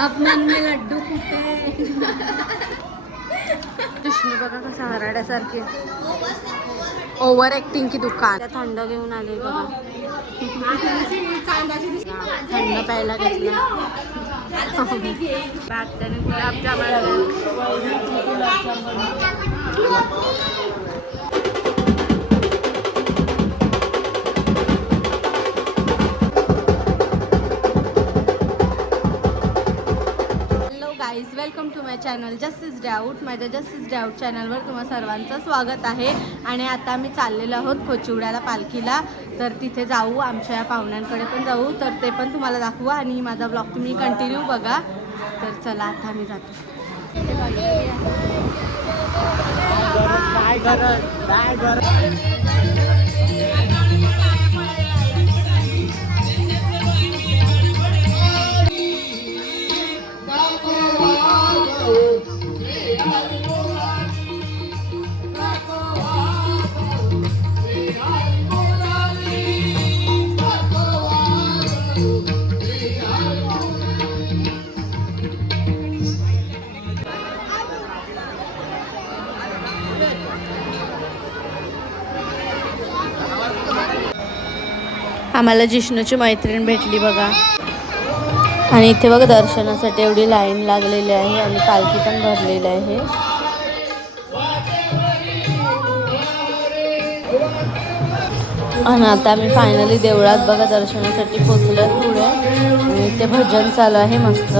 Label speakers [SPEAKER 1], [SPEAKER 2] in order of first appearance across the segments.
[SPEAKER 1] अब मन में लड्डू कृष्ण बघा कसं हराड्यासारखे ओव्हर ऍक्टिंग की दुकान. थंड घेऊन आले बघा. थंड प्यायला घेतलं. त्याने गुलाबजाम guys welcome to my channel justice doubt माझ्या जस्टिस डाऊट चॅनलवर तुम्हा सर्वांचं स्वागत आहे. आणि आता आम्ही चाललेलो आहोत कोचिवड्याला पालखीला. तर तिथे जाऊ आमच्या या पाहुण्यांकडे पण जाऊ. तर ते पण तुम्हाला दाखवू आणि माझा ब्लॉग तुम्ही कंटिन्यू बघा. तर चला आता आम्ही जातो. आम्हाला जिष्णूची मैत्रीण भेटली बघा. आणि इथे बघा दर्शनासाठी एवढी लाईन लागलेली आहे आणि पालखी पण भरलेली आहे. आणि आता आम्ही फायनली देवळात बघा दर्शनासाठी पोचलो पुढे. आणि इथे भजन चालू आहे मस्त.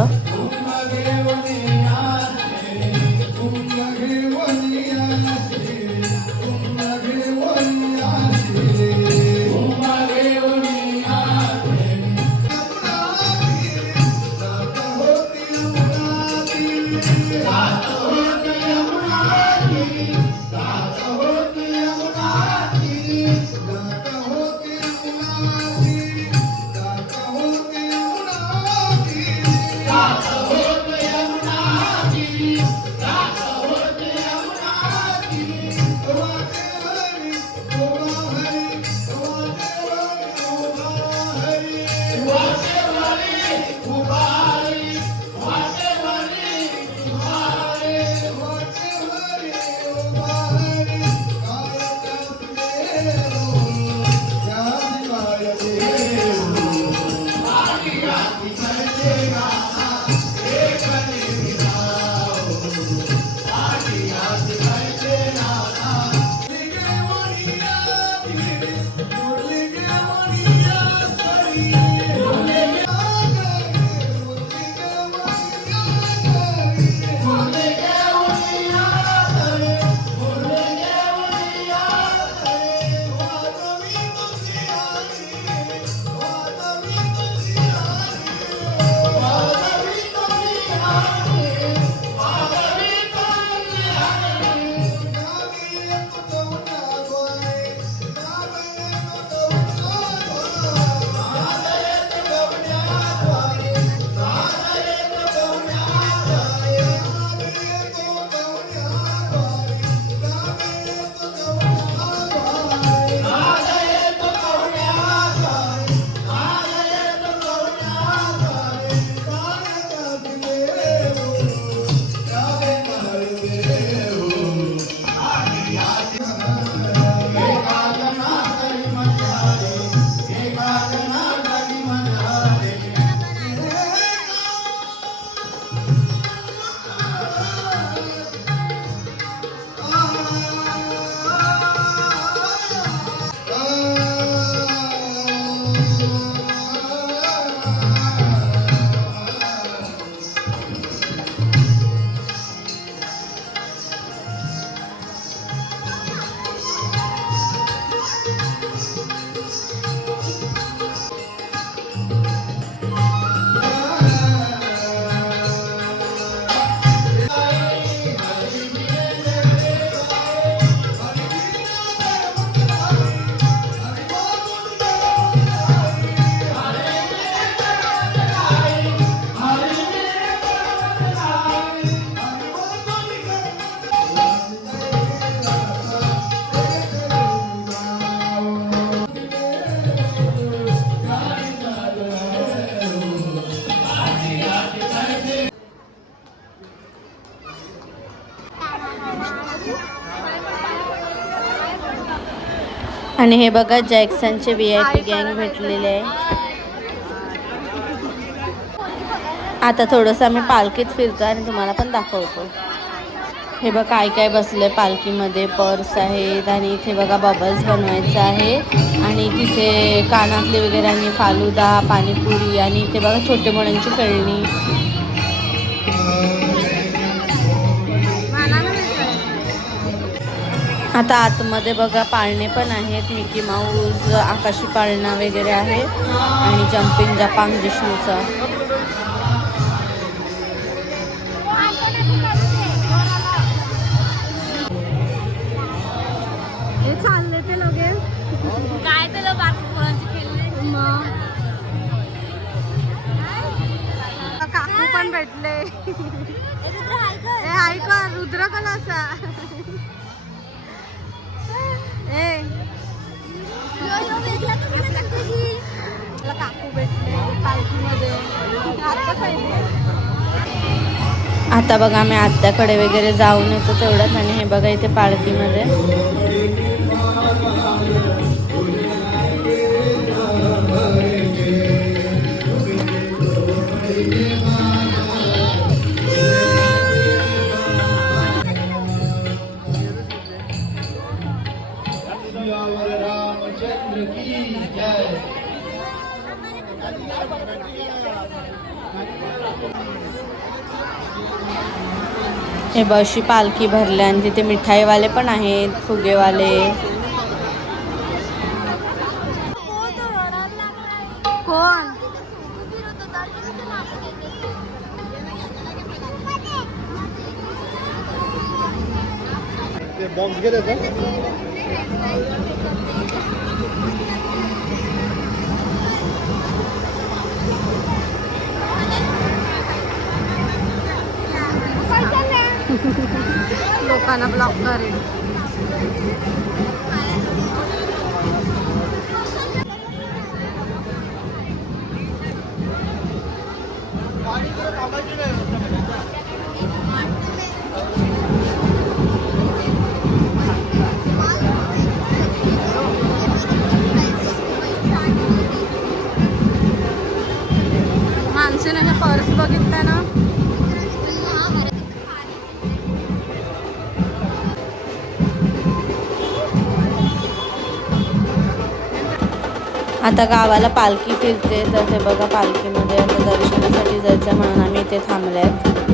[SPEAKER 2] आणि हे बघा जॅक्सनचे व्ही आय पी गँग भेटलेले आहे. आता थोडंसं आम्ही पालखीत फिरतो आणि तुम्हाला पण दाखवतो. हे बघा काय काय बसलं आहे पालखीमध्ये. पर्स आहेत आणि इथे बघा बबल्स बनवायचं आहे. आणि तिथे कानातले वगैरे आणि फालुदा पाणीपुरी आणि इथे बघा छोटे मुलांची खेळणी. आता आतमध्ये बघा पाळणे पण आहेत. मिकी माऊस आकाशी पाळणा वगैरे आहे आणि जम्पिंग जपांग जिष्णूचा हे चालले ते लगे.
[SPEAKER 3] काय त्याला बाकी मुलांची खेळले?
[SPEAKER 2] काकू पण भेटले. ऐक रुद्र कलासा आपला काकू भेटले पालखीमध्ये. आत्ता आहे? आता बघा आम्ही आत्याकडे वगैरे जाऊन येतो तेवढ्यात आणि हे बघा इथे पालखीमध्ये. हे बशी पालखी भरल्या आणि तिथे मिठाईवाले पण आहेत फुगेवाले. कोण?
[SPEAKER 4] बॉक्स गेले
[SPEAKER 2] माणसाने हे पर्स बघितलं ना? आता गावाला पालखी फिरते तर ते बघा पालखीमध्ये आता दर्शनासाठी जायचं म्हणून आम्ही इथे थांबले आहेत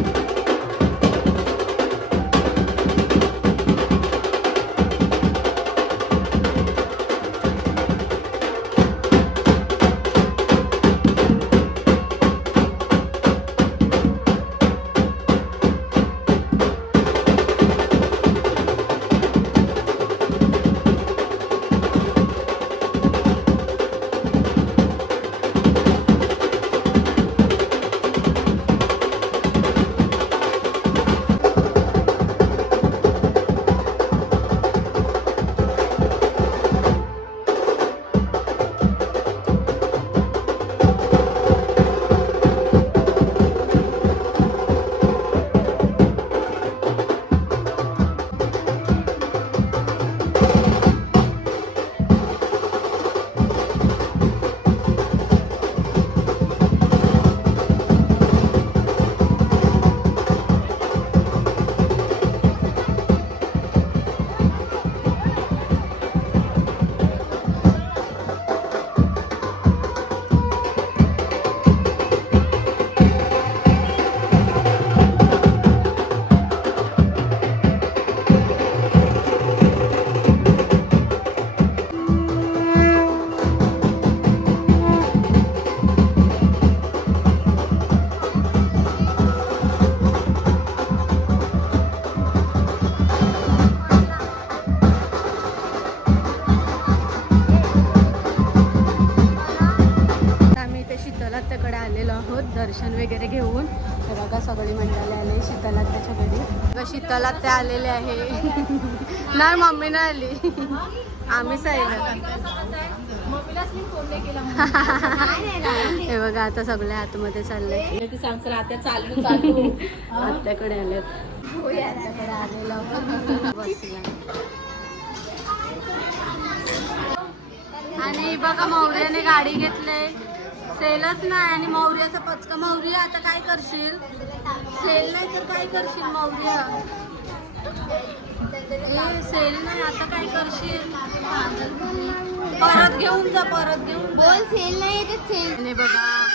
[SPEAKER 2] शीतलात्या आलेले आहे. नाही मम्मी नाही आली. आम्हीच आहे हे बघा आता सगळे आतमध्ये चालले.
[SPEAKER 3] ती आता चालू चालू
[SPEAKER 2] आत्याकडे आले आत्याकडे आलेलो आणि बघा मौर्याने गाडी घेतले. सेलच नाही आणि मौर्याचा पचका. मौर्य आता काय करशील? सेल नाही तर काय करशील मौर्य? ए सेल नाही आता काय करशील? परत घेऊन जा परत घेऊन
[SPEAKER 3] बोल सेल नाही येते सेल.
[SPEAKER 2] आणि बघा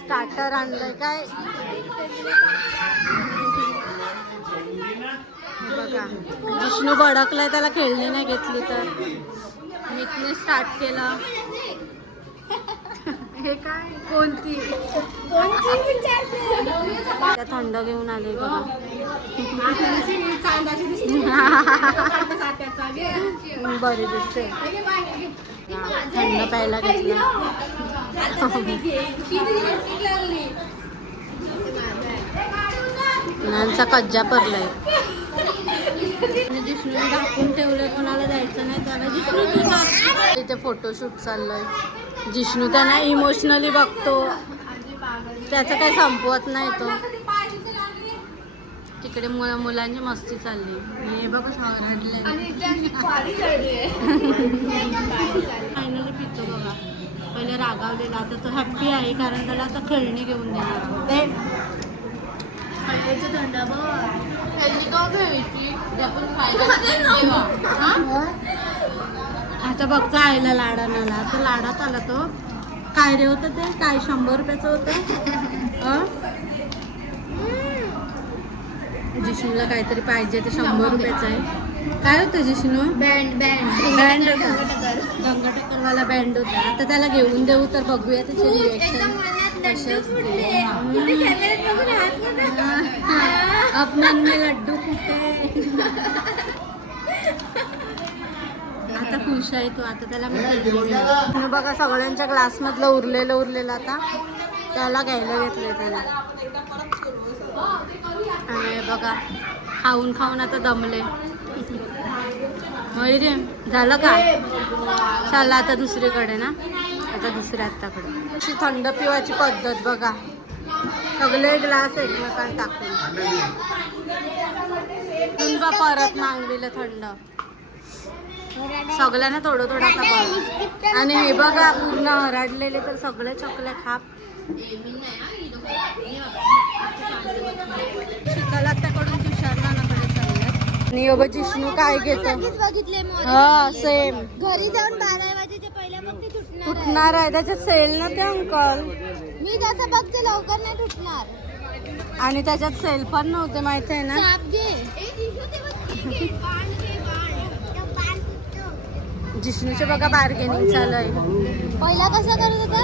[SPEAKER 2] स्टार्टर आणलंय काय? बघा विष्णू भडकलाय त्याला खेळणी नाही घेतली तर. मीतने स्टार्ट केलं. हे काय? कोणती? त्या थंड घेऊन आले बघा. बरी दिसते थंड प्यायला घेतलं कज्जा पडलाय. जिष्णूने ढाकून ठेवलंय कोणाला द्यायचं नाही त्याला जिष्णू. इथे फोटोशूट चाललंय. जिष्णू त्यांना इमोशनली बघतो. त्याचं काही संपवत नाही तो. तिकडे मुला मुलांची मस्ती चालली. हे बघ फायनली पितो बघा. पहिले रागावलेला. आता तो हॅप्पी आहे कारण त्याला आता खेळणी घेऊन देणार. ते खायचं थंड आता बघतो आईला लाडानाला आता लाडात आला तो. काय रे होतं ते? काय शंभर रुपयाचं होतं? जिष्णूला काहीतरी पाहिजे ते शंभर रुपयाचं आहे. काय होतं जिष्णू?
[SPEAKER 3] बँड बँड
[SPEAKER 2] बँड गंगाटकरवाला बँड होता. आता त्याला घेऊन देऊ तर बघूया त्याचे रिएक्शन अपमान में लड्डू कुठे आता खुश आहे तो. आता त्याला मी बघा सगळ्यांच्या ग्लासमधलं उरलेलं उरलेलं आता. त्याला घ्यायला घेतलंय त्याला. आणि बघा खाऊन खाऊन आता दमले. रे झालं का? चाललं आता दुसरीकडे ना? आता दुसऱ्या आत्ताकडे. अशी थंड पिवायची पद्धत बघा. सगळे ग्लास एकमेकांना टाकून. परत मागलेलं थंड. सगळ्यांना थोडं थोडं बघ आणि हे बघा पूर्ण हराडलेले तर सगळे चकले खाप. शिकायला त्याकडून आणि जिष्णू काय घेतो?
[SPEAKER 3] बघितले
[SPEAKER 2] हा सेम
[SPEAKER 3] घरी जाऊन बारा वाजेच्या पहिल्या मग ते तुटणार आहे.
[SPEAKER 2] तुटणार आहे त्याच्यात सेल ना ते अंकल
[SPEAKER 3] मी जसं बघते लवकर नाही तुटणार.
[SPEAKER 2] आणि त्याच्यात सेल पण नव्हते माहिती आहे ना? जिष्णूचे बघा बार्गेनिंग चालू आहे
[SPEAKER 3] पहिला कसा करत होता?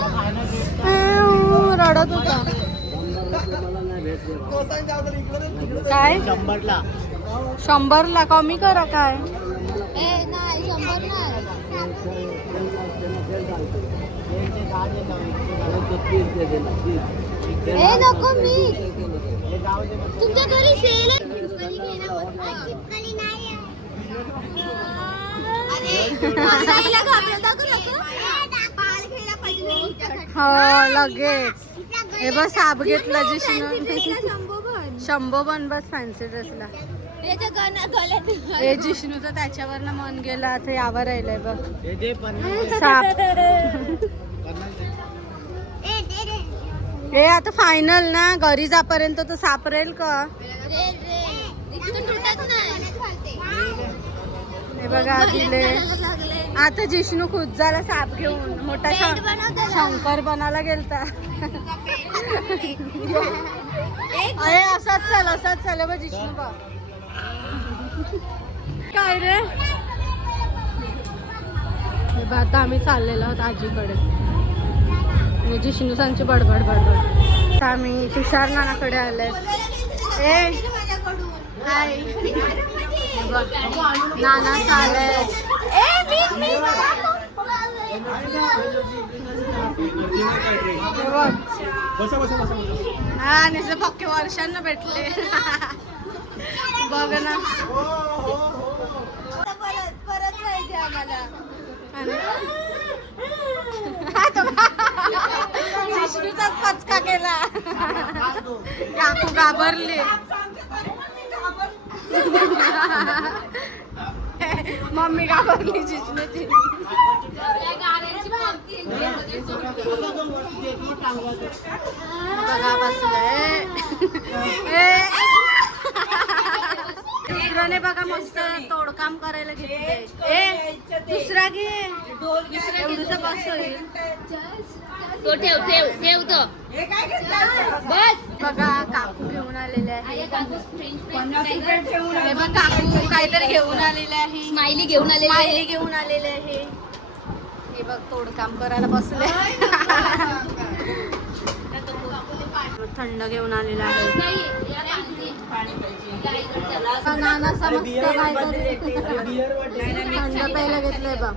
[SPEAKER 2] रडत होता. काय?
[SPEAKER 4] शंभरला.
[SPEAKER 2] शंभरला? कमी करा काय?
[SPEAKER 3] ए नाही शंभर नाही. ए नको मी. तुमच्या घरी सेल
[SPEAKER 2] हो लगेच. हे बस साप घेतला जिष्णू शंभो पण बस फॅन्सी ड्रेसला हे जिष्णूचं त्याच्यावरनं मन गेलं आता यावर राहिलंय बघ.
[SPEAKER 4] हे जे
[SPEAKER 2] साप. हे आता फायनल ना घरी जापर्यंत तर साप राहील का
[SPEAKER 3] रे रे इथून तुटत नाही
[SPEAKER 2] हे बघा दिले आता जिष्णू खुद झाला साप घेऊन. मोठा. शंकर बनायला गेलता. अरे असाच चाल असाच चाल बघ जिष्णू बघ. काय रे? आता आम्ही चाललेलो आहोत आजीकडे. आणि जिष्णू सांगची बडबड बडबड. आता आम्ही तुषार नानाकडे आलोय. ए! हाय नाना चालय
[SPEAKER 4] ए मी मी
[SPEAKER 2] हा नुसते पक्के वर्षांना भेटले बघ ना
[SPEAKER 3] परत परत पाहिजे आम्हाला
[SPEAKER 2] विष्णूचाच पचका केला काकू घाबरले मम्मी घाबरली जिष्णूची बघा बसलंय. दुसऱ्याने बघा मस्त तोडकाम करायला घेतलंय. ए दुसरा घे. एवढीचं बस होईल.
[SPEAKER 3] तो ठेव ठेव ठेव तो. बस.
[SPEAKER 2] बघा काकू घेऊन आलेले आहे हे बघ काकू काहीतरी घेऊन आलेले आहे.
[SPEAKER 3] स्माइली घेऊन आलेली आहे.
[SPEAKER 2] स्माइली घेऊन आलेले आहे. हे बघ तोडकाम करायला बसले. थंड घेऊन आलेला आहे. अनानासा मस्त काहीतरी थंड प्यायला घेतलंय बघ.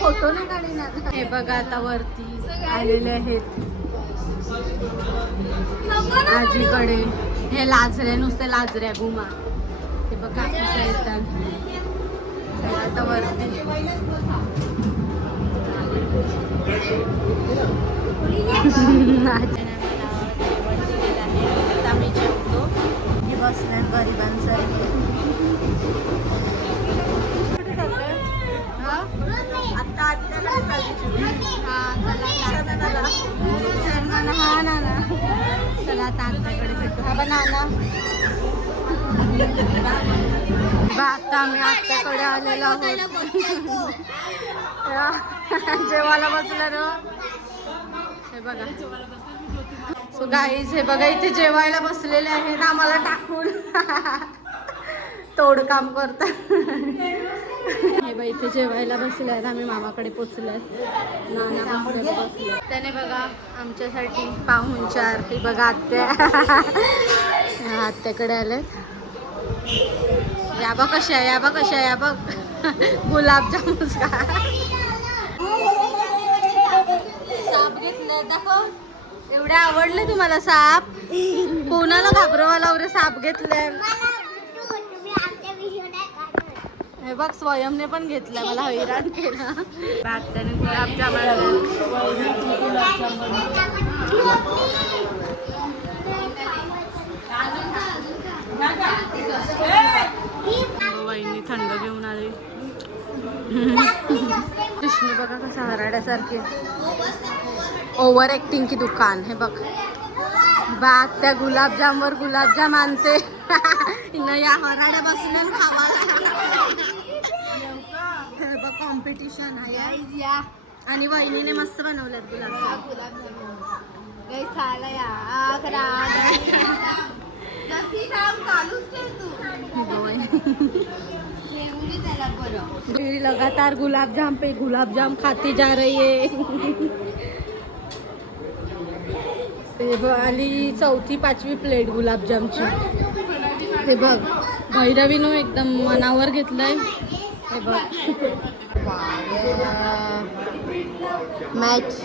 [SPEAKER 2] फोटो नाही काढणार हे बघा आता वरती आलेले आहेत. आजीकडे. हे लाजरे नुसते लाजऱ्या गुमा. हे बघा येतात आता वरती. आजीने आता मी जेवतो. मी बसल्या गरिबांसारखे आत्ता आता आत्याकडे हा, चला चल नाना, हा नाना. चला आता आत्ताकडे भेटू. हा बा नाना. बा, आता आम्ही आत्ताकडे आलेलो आहोत. जेवायला बसला ना हे बघा. सो गाईज हे बघा इथे जेवायला बसलेले आहेत. आम्हाला टाकून. तोडकाम करतात हे बाई इथे जेवायला बसले आहेत. आम्ही मामाकडे पोचलो नाना त्याने बघा आमच्यासाठी पाहुणचार की बघा आत्या. आत्याकडे आलेत. या बघ कशा आहे, या बघ कशा आहे, या बघ. गुलाबजामुन साप घेतले दाखव. एवढे आवडले तुम्हाला साप? कोणाला घाबरवा वगैरे साप घेतले हे बघ स्वयंने पण घेतलं मला हैराण केलं. त्याने गुलाबजामुन. वहिनी थंड घेऊन आली. कृष्ण बघा कसा हराड्यासारखे ओव्हर ऍक्टिंग की दुकान हे बघ. बात त्या गुलाबजामवर गुलाबजाम आणते. हिनं या हराड्या बसून खावाला. कॉम्पिटिशन आहे. आणि वहिनीने मस्त बनवल्यात गुलाबजाम मेरी लगातार गुलाब जाम पे गुलाब जाम खाती जा रही है. हे बघ आली चौथी पाचवी प्लेट गुलाबजामची. हे बघ भैरवीनं एकदम मनावर घेतलंय. हे बघ. मॅच।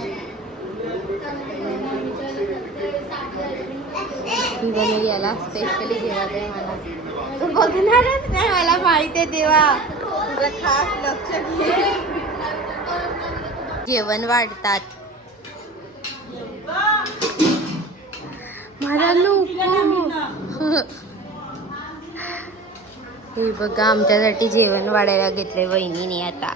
[SPEAKER 2] याला स्पेशली देवा दे मला. तू बघणारच नाही मला माहिती आहे देवा तुझं खास लक्ष घे. जेवण वाढतात. मला नको. हे बघा आमच्यासाठी जेवण वाढायला घेतले वहिनीने आता.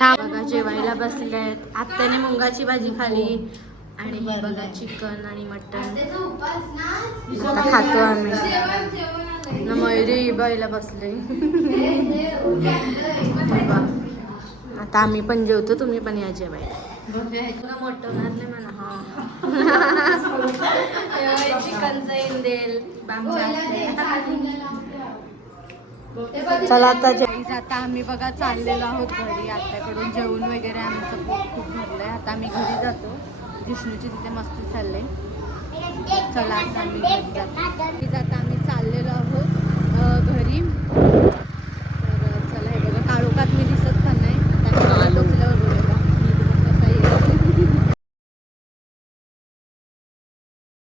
[SPEAKER 2] बघा जेवायला बसलेत आत्याने मुंगाची भाजी खाली आणि हे बघा चिकन आणि मटन आता खातो आम्ही. न मयुरी बाईला बसले. बघा. आता आम्ही पण जेवतो तुम्ही पण या जेवायला. मोठं घातलं म्हणा. हा. चिकनचं इंदेल चला आता आता आम्ही बघा चाललेलो आहोत घरी. आत्याकडून जेवण वगैरे आमचं पोट खूप भरलंय. आता आम्ही घरी जातो. जिष्णूची तिथे मस्ती चालले चला आता आम्ही घरी जातो. जाता आम्ही चाललेलो आहोत घरी.